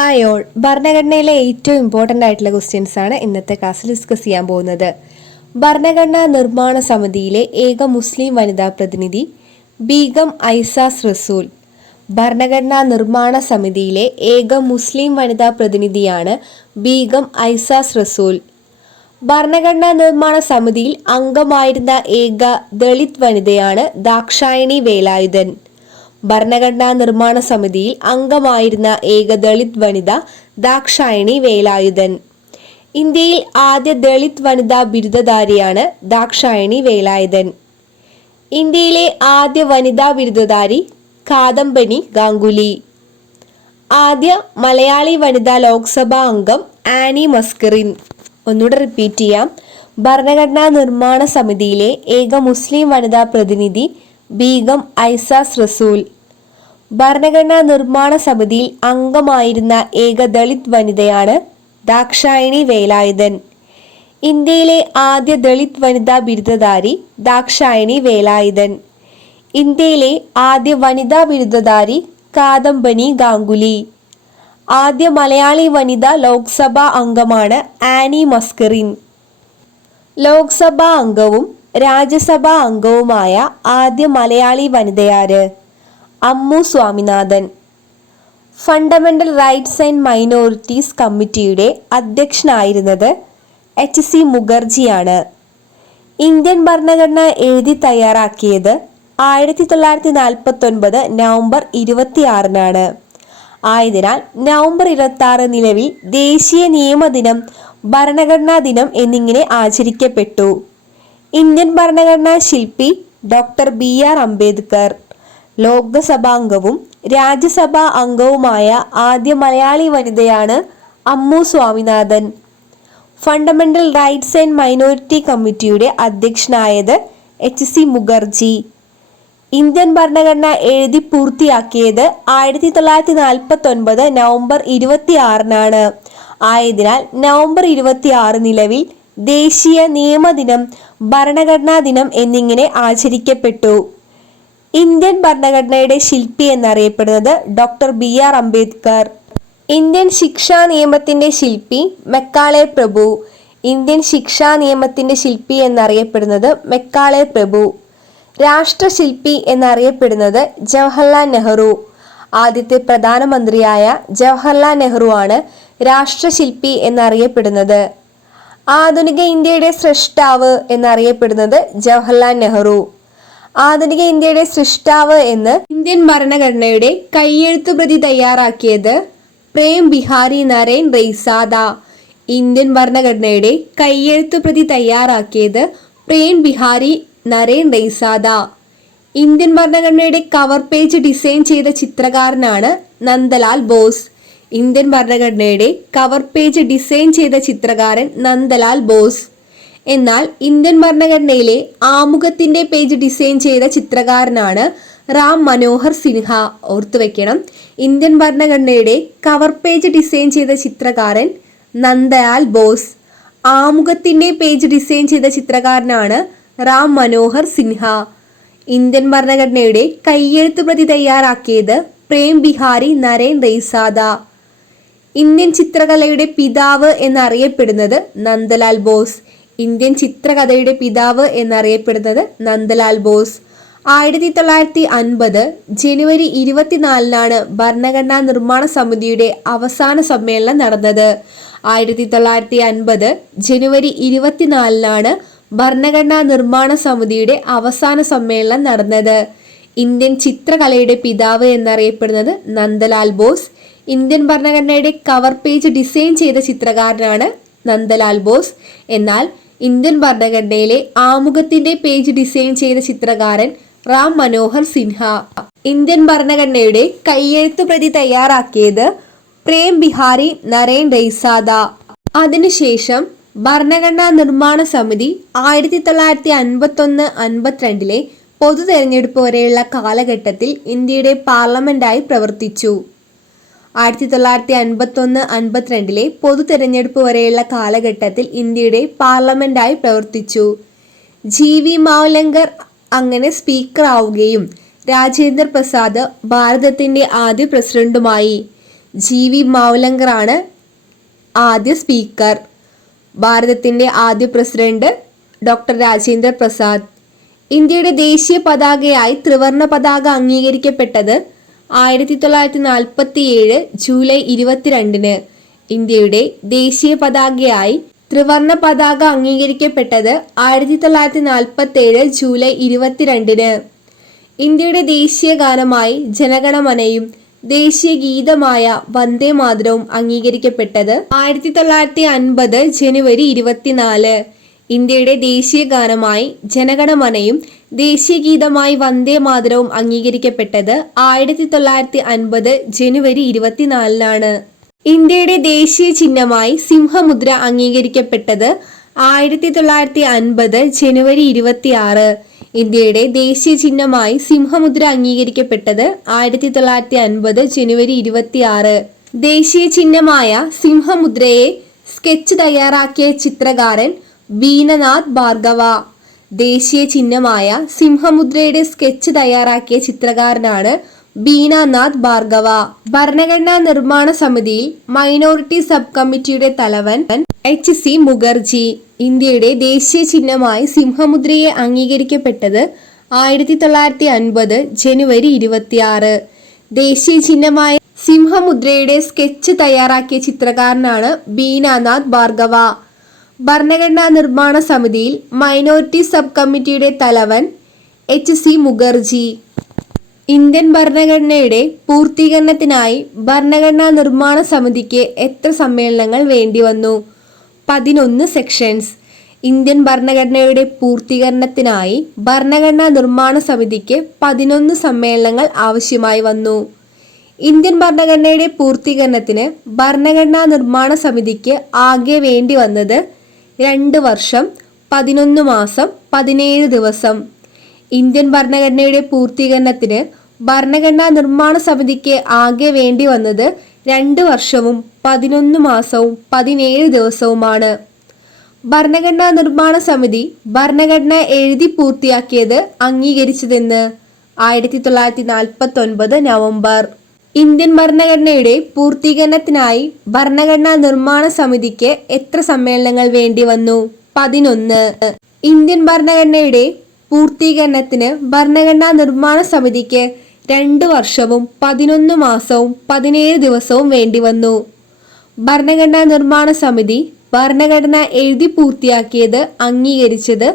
Hi all, ഭരണഘടനയിലെ ഏറ്റവും important ആയിട്ടുള്ള ക്വസ്റ്റ്യൻസ് ആണ് ഇന്നത്തെ ക്ലാസ്സിൽ ഡിസ്കസ് ചെയ്യാൻ പോകുന്നത്. ഭരണഘടനാ നിർമ്മാണ സമിതിയിലെ ഏക മുസ്ലിം വനിതാ പ്രതിനിധി ബീഗം ഐസാസ് റസൂൽ. ഭരണഘടനാ നിർമ്മാണ സമിതിയിലെ ഏക മുസ്ലിം വനിതാ പ്രതിനിധിയാണ് ബീഗം ഐസാസ് റസൂൽ. ഭരണഘടനാ നിർമ്മാണ സമിതിയിൽ അംഗമായിരുന്ന ഏക ദളിത് വനിതയാണ് ദാക്ഷായണി വേലായുധൻ. ഭരണഘടനാ നിർമ്മാണ സമിതിയിൽ അംഗമായിരുന്ന ഏക ദളിത് വനിത ദാക്ഷായണി വേലായുധൻ. ഇന്ത്യയിൽ ആദ്യ ദളിത് വനിതാ ബിരുദധാരിയാണ് ദാക്ഷായണി വേലായുധൻ. ഇന്ത്യയിലെ ആദ്യ വനിതാ ബിരുദധാരി കാദംബനി ഗാംഗുലി. ആദ്യ മലയാളി വനിതാ ലോക്സഭാ അംഗം ആനി മസ്കറിൻ. ഒന്നുകൂടെ റിപ്പീറ്റ് ചെയ്യാം. ഭരണഘടനാ നിർമ്മാണ സമിതിയിലെ ഏക മുസ്ലിം വനിതാ പ്രതിനിധി ബീഗം ഐസാസ് റസൂൽ. ഭരണഘടനാ നിർമ്മാണ സമിതിയിൽ അംഗമായിരുന്ന ഏക ദളിത് വനിതയാണ് ദാക്ഷായണി വേലായുധൻ. ഇന്ത്യയിലെ ആദ്യ ദളിത് വനിതാ ബിരുദധാരി ദാക്ഷായണി വേലായുധൻ. ഇന്ത്യയിലെ ആദ്യ വനിതാ ബിരുദധാരി കാദംബനി ഗാംഗുലി. ആദ്യ മലയാളി വനിതാ ലോക്സഭാ അംഗമാണ് ആനി മസ്കറിൻ. ലോക്സഭാ അംഗവും രാജ്യസഭാ അംഗവുമായ ആദ്യ മലയാളി വനിതയാര്? Ammu Swaminathan. Fundamental rights and minorities കമ്മിറ്റിയുടെ അധ്യക്ഷനായിരുന്നത് HC മുഖർജിയാണ്. ഇന്ത്യൻ ഭരണഘടന എഴുതി തയ്യാറാക്കിയത് 1949 നവംബർ 26 ആയതിനാൽ നവംബർ 26 നിലവിൽ ദേശീയ നിയമദിനം, ഭരണഘടനാ ദിനം എന്നിങ്ങനെ ആചരിക്കപ്പെട്ടു. ഇന്ത്യൻ ഭരണഘടനാ ശില്പി ഡോക്ടർ BR അംബേദ്കർ. ലോക്സഭാംഗവും രാജ്യസഭാ അംഗവുമായ ആദ്യ മലയാളി വനിതയാണ് Ammu Swaminathan. Fundamental rights and minority കമ്മിറ്റിയുടെ അധ്യക്ഷനായത് HC മുഖർജി. ഇന്ത്യൻ ഭരണഘടന എഴുതി പൂർത്തിയാക്കിയത് 1949 നവംബർ 26 ആയതിനാൽ നവംബർ 26 നിലവിൽ ദേശീയ നിയമദിനം, ഭരണഘടനാ ദിനം എന്നിങ്ങനെ ആചരിക്കപ്പെട്ടു. ഇന്ത്യൻ ഭരണഘടനയുടെ ശില്പി എന്നറിയപ്പെടുന്നത് ഡോക്ടർ BR അംബേദ്കർ. ഇന്ത്യൻ ശിക്ഷാ നിയമത്തിന്റെ ശില്പി മെക്കാളെ പ്രഭു. ഇന്ത്യൻ ശിക്ഷാ നിയമത്തിന്റെ ശില്പി എന്നറിയപ്പെടുന്നത് മെക്കാളെ പ്രഭു. രാഷ്ട്രശില്പി എന്നറിയപ്പെടുന്നത് ജവഹർലാൽ നെഹ്റു. ആദ്യത്തെ പ്രധാനമന്ത്രിയായ ജവഹർലാൽ നെഹ്റു ആണ് രാഷ്ട്രശില്പി എന്നറിയപ്പെടുന്നത്. ആധുനിക ഇന്ത്യയുടെ സൃഷ്ടാവ് എന്നറിയപ്പെടുന്നത് ജവഹർലാൽ നെഹ്റു. ആധുനിക ഇന്ത്യയുടെ സൃഷ്ടാവ് എന്ന് ഇന്ത്യൻ ഭരണഘടനയുടെ കയ്യെഴുത്തുപ്രതി തയ്യാറാക്കിയത് പ്രേം ബിഹാരി നരേൻ റെയ്സാദ. ഇന്ത്യൻ ഭരണഘടനയുടെ കയ്യെഴുത്തുപ്രതി തയ്യാറാക്കിയത് പ്രേം ബിഹാരി നരേൻ റെയ്സാദ. ഇന്ത്യൻ ഭരണഘടനയുടെ കവർ പേജ് ഡിസൈൻ ചെയ്ത ചിത്രകാരനാണ് നന്ദലാൽ ബോസ്. ഇന്ത്യൻ ഭരണഘടനയുടെ കവർ പേജ് ഡിസൈൻ ചെയ്ത ചിത്രകാരൻ നന്ദലാൽ ബോസ്. എന്നാൽ ഇന്ത്യൻ ഭരണഘടനയിലെ ആമുഖത്തിന്റെ പേജ് ഡിസൈൻ ചെയ്ത ചിത്രകാരനാണ് റാം മനോഹർ സിൻഹ. ഓർത്തുവെക്കണം, ഇന്ത്യൻ ഭരണഘടനയുടെ കവർ പേജ് ഡിസൈൻ ചെയ്ത ചിത്രകാരൻ നന്ദലാൽ ബോസ്. ആമുഖത്തിന്റെ പേജ് ഡിസൈൻ ചെയ്ത ചിത്രകാരനാണ് റാം മനോഹർ സിൻഹ. ഇന്ത്യൻ ഭരണഘടനയുടെ കയ്യെഴുത്ത് പ്രതി തയ്യാറാക്കിയത് പ്രേം ബിഹാരി നരേൻ റെയ്സാദ. ഇന്ത്യൻ ചിത്രകലയുടെ പിതാവ് എന്നറിയപ്പെടുന്നത് നന്ദലാൽ ബോസ്. ഇന്ത്യൻ ചിത്രകഥയുടെ പിതാവ് എന്നറിയപ്പെടുന്നത് നന്ദലാൽ ബോസ്. 1950 ജനുവരി 24 ഭരണഘടനാ നിർമ്മാണ സമിതിയുടെ അവസാന സമ്മേളനം നടന്നത്. 1950 ജനുവരി 24 ഭരണഘടനാ നിർമ്മാണ സമിതിയുടെ അവസാന സമ്മേളനം നടന്നത്. ഇന്ത്യൻ ചിത്രകലയുടെ പിതാവ് എന്നറിയപ്പെടുന്നത് നന്ദലാൽ ബോസ്. ഇന്ത്യൻ ഭരണഘടനയുടെ കവർ പേജ് ഡിസൈൻ ചെയ്ത ചിത്രകാരനാണ് നന്ദലാൽ ബോസ്. എന്നാൽ ഇന്ത്യൻ ഭരണഘടനയിലെ ആമുഖത്തിന്റെ പേജ് ഡിസൈൻ ചെയ്ത ചിത്രകാരൻ റാം മനോഹർ സിൻഹ. ഇന്ത്യൻ ഭരണഘടനയുടെ കയ്യെഴുത്ത് പ്രതി തയ്യാറാക്കിയത് പ്രേം ബിഹാരി നരേൻ റെയ്സാദ. അതിനുശേഷം ഭരണഘടനാ നിർമ്മാണ സമിതി 1951-52 പൊതു തെരഞ്ഞെടുപ്പ് വരെയുള്ള കാലഘട്ടത്തിൽ ഇന്ത്യയുടെ പാർലമെന്റായി പ്രവർത്തിച്ചു. 1951-52 പൊതു തെരഞ്ഞെടുപ്പ് വരെയുള്ള കാലഘട്ടത്തിൽ ഇന്ത്യയുടെ പാർലമെന്റായി പ്രവർത്തിച്ചു. GV മാവ്ലങ്കർ അങ്ങനെ സ്പീക്കർ ആവുകയും രാജേന്ദ്ര പ്രസാദ് ഭാരതത്തിന്റെ ആദ്യ പ്രസിഡന്റുമായി. GV മാവ്ലങ്കറാണ് ആദ്യ സ്പീക്കർ. ഭാരതത്തിൻ്റെ ആദ്യ പ്രസിഡന്റ് ഡോക്ടർ രാജേന്ദ്ര പ്രസാദ്. ഇന്ത്യയുടെ ദേശീയ പതാകയായി ത്രിവർണ പതാക അംഗീകരിക്കപ്പെട്ടത് 1947 ജൂലൈ 22-ന്. ഇന്ത്യയുടെ ദേശീയ പതാകയായി ത്രിവർണ പതാക അംഗീകരിക്കപ്പെട്ടത് 1947 ജൂലൈ 22-ന്. ഇന്ത്യയുടെ ദേശീയ ഗാനമായി ജനഗണമനയും ദേശീയ ഗീതമായ വന്ദേ മാതരവും അംഗീകരിക്കപ്പെട്ടത് 1950 ജനുവരി 24. ഇന്ത്യയുടെ ദേശീയ ഗാനമായി ജനഗണമനയും ദേശീയ ഗീതമായി വന്ദേ മാതരവും അംഗീകരിക്കപ്പെട്ടത് 1950 ജനുവരി 24-നാണ്. ഇന്ത്യയുടെ ദേശീയ ചിഹ്നമായി സിംഹമുദ്ര അംഗീകരിക്കപ്പെട്ടത് 1950 ജനുവരി 26. ഇന്ത്യയുടെ ദേശീയ ചിഹ്നമായി സിംഹമുദ്ര അംഗീകരിക്കപ്പെട്ടത് 1950 ജനുവരി 26. ദേശീയ ചിഹ്നമായ സിംഹമുദ്രയെ സ്കെച്ച് തയ്യാറാക്കിയ ചിത്രകാരൻ ബീനനാഥ് ഭാർഗവ. ദേശീയ ചിഹ്നമായ സിംഹമുദ്രയുടെ സ്കെച്ച് തയ്യാറാക്കിയ ചിത്രകാരനാണ് ബീനാനാഥ് ഭാർഗവ. ഭരണഘടനാ നിർമ്മാണ സമിതിയിൽ മൈനോറിറ്റി സബ് കമ്മിറ്റിയുടെ തലവൻ HC മുഖർജി. ഇന്ത്യയുടെ ദേശീയ ചിഹ്നമായി സിംഹമുദ്രയെ അംഗീകരിക്കപ്പെട്ടത് 1950 ജനുവരി 26. ദേശീയ ചിഹ്നമായ സിംഹമുദ്രയുടെ സ്കെച്ച് തയ്യാറാക്കിയ ചിത്രകാരനാണ് ബീനാനാഥ് ഭാർഗവ. ഭരണഘടനാ നിർമ്മാണ സമിതിയിൽ മൈനോറിറ്റി സബ് കമ്മിറ്റിയുടെ തലവൻ HC മുഖർജി. ഇന്ത്യൻ ഭരണഘടനയുടെ പൂർത്തീകരണത്തിനായി ഭരണഘടനാ നിർമ്മാണ സമിതിക്ക് എത്ര സമ്മേളനങ്ങൾ വേണ്ടിവന്നു? 11 സെക്ഷൻസ്. ഇന്ത്യൻ ഭരണഘടനയുടെ പൂർത്തീകരണത്തിനായി ഭരണഘടനാ നിർമ്മാണ സമിതിക്ക് 11 സമ്മേളനങ്ങൾ ആവശ്യമായി വന്നു. ഇന്ത്യൻ ഭരണഘടനയുടെ പൂർത്തീകരണത്തിന് ഭരണഘടനാ നിർമ്മാണ സമിതിക്ക് ആകെ വേണ്ടി വന്നത് 2 വർഷം 11 മാസം 17 ദിവസം. ഇന്ത്യൻ ഭരണഘടനയുടെ പൂർത്തീകരണത്തിന് ഭരണഘടനാ നിർമ്മാണ സമിതിക്ക് ആകെ വേണ്ടി വന്നത് 2 വർഷവും 11 മാസവും 17 ദിവസവുമാണ്. ഭരണഘടനാ നിർമ്മാണ സമിതി ഭരണഘടന എഴുതി പൂർത്തിയാക്കിയത് അംഗീകരിച്ചതെന്ന് 1949 നവംബർ. ഇന്ത്യൻ ഭരണഘടനയുടെ പൂർത്തീകരണത്തിനായി ഭരണഘടനാ നിർമ്മാണ സമിതിക്ക് എത്ര സമ്മേളനങ്ങൾ വേണ്ടി വന്നു? 11. ഇന്ത്യൻ ഭരണഘടനയുടെ പൂർത്തീകരണത്തിന് ഭരണഘടനാ നിർമ്മാണ സമിതിക്ക് 2 വർഷവും 11 മാസവും 17 ദിവസവും വേണ്ടിവന്നു. ഭരണഘടനാ നിർമ്മാണ സമിതി ഭരണഘടന എഴുതി പൂർത്തിയാക്കിയത് അംഗീകരിച്ചത്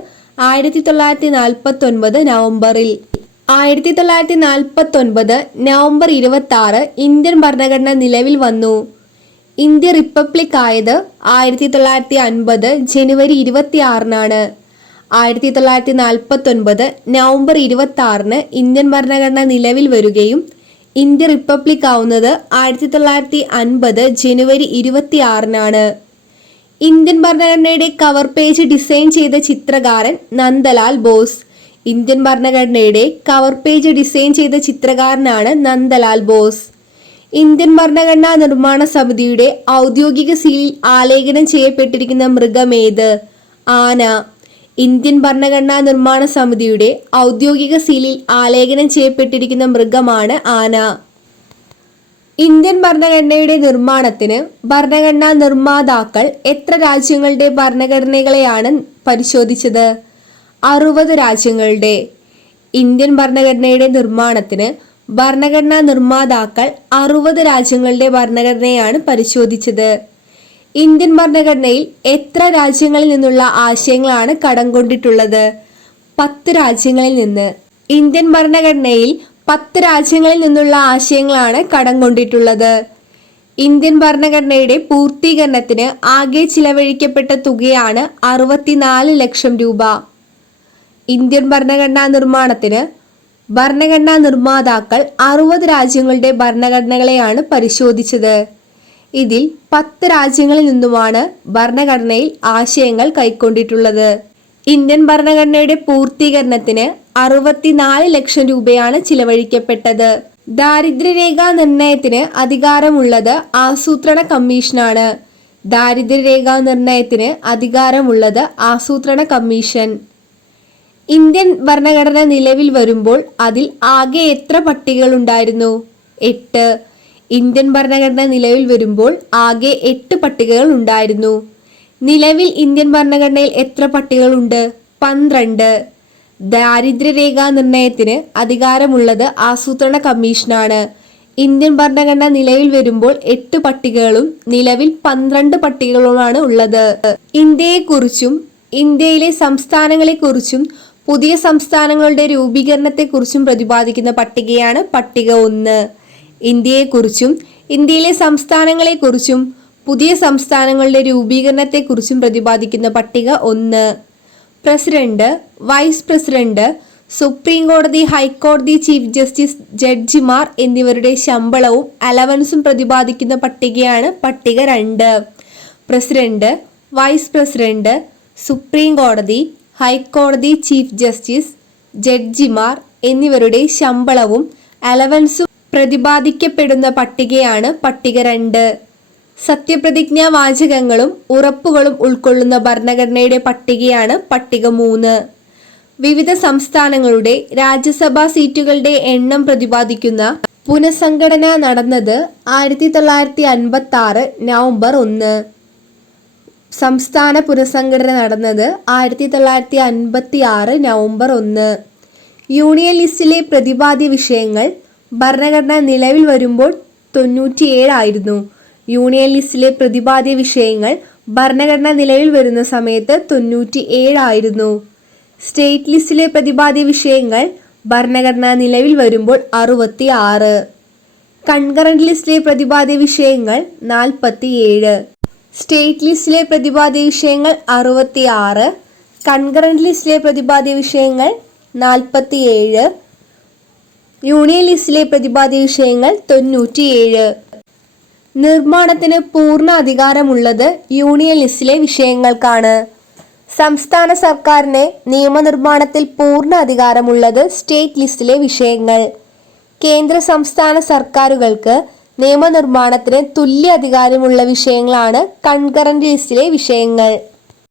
1949 നവംബറിൽ. 1949 നവംബർ 26 ഇന്ത്യൻ ഭരണഘടന നിലവിൽ വന്നു. ഇന്ത്യ റിപ്പബ്ലിക് ആയത് 1950 ജനുവരി 26-നാണ്. 1949 നവംബർ 26-ന് ഇന്ത്യൻ ഭരണഘടന നിലവിൽ വരികയും ഇന്ത്യ റിപ്പബ്ലിക് ആവുന്നത് 1950 ജനുവരി 26-നാണ്. ഇന്ത്യൻ ഭരണഘടനയുടെ കവർ പേജ് ഡിസൈൻ ചെയ്ത ചിത്രകാരൻ നന്ദലാൽ ബോസ്. ഇന്ത്യൻ ഭരണഘടനയുടെ കവർ പേജ് ഡിസൈൻ ചെയ്ത ചിത്രകാരനാണ് നന്ദലാൽ ബോസ്. ഇന്ത്യൻ ഭരണഘടനാ നിർമ്മാണ സമിതിയുടെ ഔദ്യോഗിക സീലിൽ ആലേഖനം ചെയ്യപ്പെട്ടിരിക്കുന്ന മൃഗമേത്? ആന. ഇന്ത്യൻ ഭരണഘടനാ നിർമ്മാണ സമിതിയുടെ ഔദ്യോഗിക സീലിൽ ആലേഖനം ചെയ്യപ്പെട്ടിരിക്കുന്ന മൃഗമാണ് ആന. ഇന്ത്യൻ ഭരണഘടനയുടെ നിർമ്മാണത്തിന് ഭരണഘടനാ നിർമ്മാതാക്കൾ എത്ര രാജ്യങ്ങളുടെ ഭരണഘടനകളെയാണ് പരിശോധിച്ചത്? 60 രാജ്യങ്ങളുടെ. ഇന്ത്യൻ ഭരണഘടനയുടെ നിർമ്മാണത്തിന് ഭരണഘടനാ നിർമ്മാതാക്കൾ 60 രാജ്യങ്ങളുടെ ഭരണഘടനയാണ് പരിശോധിച്ചത്. ഇന്ത്യൻ ഭരണഘടനയിൽ എത്ര രാജ്യങ്ങളിൽ നിന്നുള്ള ആശയങ്ങളാണ് കടം കൊണ്ടിട്ടുള്ളത്? 10 രാജ്യങ്ങളിൽ നിന്ന്. ഇന്ത്യൻ ഭരണഘടനയിൽ 10 രാജ്യങ്ങളിൽ നിന്നുള്ള ആശയങ്ങളാണ് കടം കൊണ്ടിട്ടുള്ളത്. ഇന്ത്യൻ ഭരണഘടനയുടെ പൂർത്തീകരണത്തിന് ആകെ ചിലവഴിക്കപ്പെട്ട തുകയാണ് 64 ലക്ഷം രൂപ. ഇന്ത്യൻ ഭരണഘടനാ നിർമ്മാണത്തിന് ഭരണഘടനാ നിർമ്മാതാക്കൾ 60 രാജ്യങ്ങളുടെ ഭരണഘടനകളെയാണ് പരിശോധിച്ചത്. ഇതിൽ 10 രാജ്യങ്ങളിൽ നിന്നുമാണ് ഭരണഘടനയിൽ ആശയങ്ങൾ കൈക്കൊണ്ടിട്ടുള്ളത്. ഇന്ത്യൻ ഭരണഘടനയുടെ പൂർത്തീകരണത്തിന് 64 ലക്ഷം രൂപയാണ് ചിലവഴിക്കപ്പെട്ടത്. ദാരിദ്ര്യരേഖാ നിർണയത്തിന് അധികാരമുള്ളത് ആസൂത്രണ കമ്മീഷനാണ്. ദാരിദ്ര്യരേഖാ നിർണയത്തിന് അധികാരമുള്ളത് ആസൂത്രണ കമ്മീഷൻ. ഇന്ത്യൻ ഭരണഘടന നിലവിൽ വരുമ്പോൾ അതിൽ ആകെ എത്ര പട്ടികകൾ ഉണ്ടായിരുന്നു? 8. ഇന്ത്യൻ ഭരണഘടന നിലവിൽ വരുമ്പോൾ ആകെ 8 പട്ടികകൾ ഉണ്ടായിരുന്നു. നിലവിൽ ഇന്ത്യൻ ഭരണഘടനയിൽ എത്ര പട്ടികകളുണ്ട്? 12. ദാരിദ്ര്യരേഖാ നിർണയത്തിന് അധികാരമുള്ളത് ആസൂത്രണ കമ്മീഷനാണ്. ഇന്ത്യൻ ഭരണഘടന നിലവിൽ വരുമ്പോൾ 8 പട്ടികകളും നിലവിൽ 12 പട്ടികകളുമാണ് ഉള്ളത്. ഇന്ത്യയെക്കുറിച്ചും ഇന്ത്യയിലെ സംസ്ഥാനങ്ങളെക്കുറിച്ചും പുതിയ സംസ്ഥാനങ്ങളുടെ രൂപീകരണത്തെക്കുറിച്ചും പ്രതിപാദിക്കുന്ന പട്ടികയാണ് പട്ടിക 1. ഇന്ത്യയെക്കുറിച്ചും ഇന്ത്യയിലെ സംസ്ഥാനങ്ങളെക്കുറിച്ചും പുതിയ സംസ്ഥാനങ്ങളുടെ രൂപീകരണത്തെക്കുറിച്ചും പ്രതിപാദിക്കുന്ന പട്ടിക 1. പ്രസിഡന്റ്, വൈസ് പ്രസിഡന്റ്, സുപ്രീം കോടതി, ഹൈക്കോടതി ചീഫ് ജസ്റ്റിസ്, ജഡ്ജിമാർ എന്നിവരുടെ ശമ്പളവും അലവൻസും പ്രതിപാദിക്കുന്ന പട്ടികയാണ് പട്ടിക 2. പ്രസിഡന്റ്, വൈസ് പ്രസിഡന്റ്, സുപ്രീം കോടതി, ഹൈക്കോടതി ചീഫ് ജസ്റ്റിസ്, ജഡ്ജിമാർ എന്നിവരുടെ ശമ്പളവും അലവൻസും പ്രതിപാദിക്കപ്പെടുന്ന പട്ടികയാണ് പട്ടിക 2. സത്യപ്രതിജ്ഞാ വാചകങ്ങളും ഉറപ്പുകളും ഉൾക്കൊള്ളുന്ന ഭരണഘടനയുടെ പട്ടികയാണ് പട്ടിക 3. വിവിധ സംസ്ഥാനങ്ങളുടെ രാജ്യസഭാ സീറ്റുകളുടെ എണ്ണം പ്രതിപാദിക്കുന്ന പുനഃസംഘടന നടന്നത് 1956 നവംബർ 1. സംസ്ഥാന പുനഃസംഘടന നടന്നത് 1956 നവംബർ 1. യൂണിയൻ ലിസ്റ്റിലെ പ്രതിപാദ്യ വിഷയങ്ങൾ ഭരണഘടന നിലവിൽ വരുമ്പോൾ 97 ആയിരുന്നു. യൂണിയൻ ലിസ്റ്റിലെ പ്രതിപാദ്യ വിഷയങ്ങൾ ഭരണഘടന നിലവിൽ വരുന്ന സമയത്ത് 97 ആയിരുന്നു. സ്റ്റേറ്റ് ലിസ്റ്റിലെ പ്രതിപാദ്യ വിഷയങ്ങൾ ഭരണഘടന നിലവിൽ വരുമ്പോൾ 66. കൺകറന്റ് ലിസ്റ്റിലെ പ്രതിപാദ്യ വിഷയങ്ങൾ 47. സ്റ്റേറ്റ് ലിസ്റ്റിലെ പ്രതിപാദ്യ വിഷയങ്ങൾ 66. കൺകറന്റ് ലിസ്റ്റിലെ പ്രതിപാദ്യ വിഷയങ്ങൾ 47. യൂണിയൻ ലിസ്റ്റിലെ പ്രതിപാദ്യ വിഷയങ്ങൾ 97. നിർമ്മാണത്തിന് പൂർണ്ണ അധികാരമുള്ളത് യൂണിയൻ ലിസ്റ്റിലെ വിഷയങ്ങൾക്കാണ്. സംസ്ഥാന സർക്കാരിന് നിയമനിർമ്മാണത്തിൽ പൂർണ്ണ അധികാരമുള്ളത് സ്റ്റേറ്റ് ലിസ്റ്റിലെ വിഷയങ്ങൾ. കേന്ദ്ര സംസ്ഥാന സർക്കാരുകൾക്ക് നിയമനിർമ്മാണത്തിന് തുല്യ അധികാരമുള്ള വിഷയങ്ങളാണ് കൺകറന്റ് ലിസ്റ്റിലെ വിഷയങ്ങൾ.